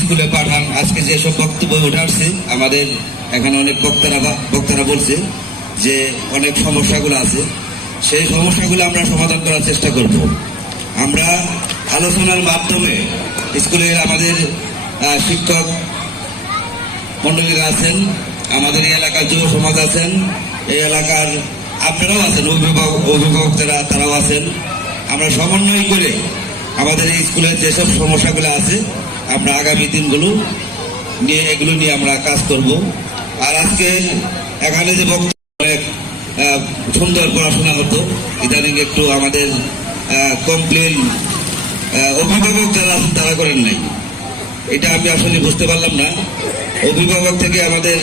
স্কুলে পাঠান। আজকে যেসব বক্তব্য উঠে আসছে আমাদের এখানে অনেক বক্তারা বক্তারা বলছে যে অনেক সমস্যাগুলো আছে। সেই সমস্যাগুলো আমরা সমাধান করার চেষ্টা করব। আমরা আলোচনার মাধ্যমে স্কুলের আমাদের শিক্ষক মন্ডলীরা আছেন, আমাদের এই এলাকার যুব সমাজ আছেন, এই এলাকার আপনারাও আছেন, অভিভাবক অভিভাবক যারা তারাও আছেন। আমরা সমন্বয় করে আমাদের এই স্কুলের যেসব সমস্যাগুলো আছে আমরা আগামী দিনগুলো নিয়ে এগুলো নিয়ে আমরা কাজ করব। আর আজকে এখানে যে বক্তব্য সুন্দর পড়াশোনা হতো। ইদানিং একটু আমাদের কমপ্লেন অভিভাবক যারা আছেন তারা করেন নাই। এটা আমি আসলে বুঝতে পারলাম না। অভিভাবক থেকে আমাদের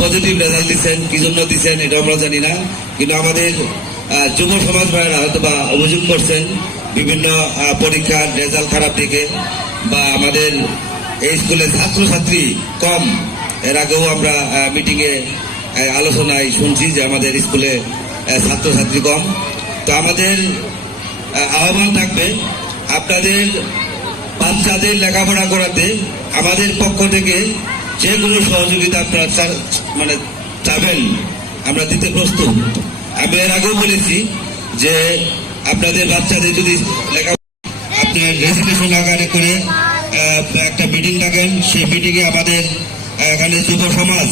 পজিটিভ রেজাল্ট দিচ্ছেন, কি জন্য দিচ্ছেন এটা আমরা জানি না। কিন্তু আমাদের যুব সমাজ ভাইয়েরা হয়তো বা অভিযোগ করছেন বিভিন্ন পরীক্ষার রেজাল্ট খারাপ দিকে বা আমাদের এই স্কুলে ছাত্রছাত্রী কম, এর আগেও আমরা মিটিংয়ে আলোচনায় শুনছি যে আমাদের স্কুলে ছাত্রছাত্রী কম। তো আমাদের আহ্বান থাকবে আপনাদের বাচ্চাদের লেখাপড়া করাতে আমাদের পক্ষ থেকে যে কোনো সহযোগিতা আপনারা মানে চাবেন, আমরা দিতে প্রস্তুত। আমি এর আগেও বলেছি যে আপনাদের বাচ্চাদের যদি লেখা রেজিস্ট্রেশন আকারে করে একটা মিটিং ডাকেন, সেই মিটিংয়ে আমাদের এখানে যুব সমাজ,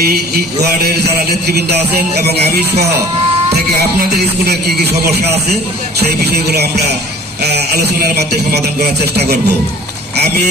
এই ওয়ার্ডের যারা নেতৃবৃন্দ আছেন এবং আমি সহ থেকে আপনাদের স্কুলে কি কি সমস্যা আছে, সেই বিষয়গুলো আমরা আলোচনার মাধ্যমে সমাধান করার চেষ্টা করব। আমি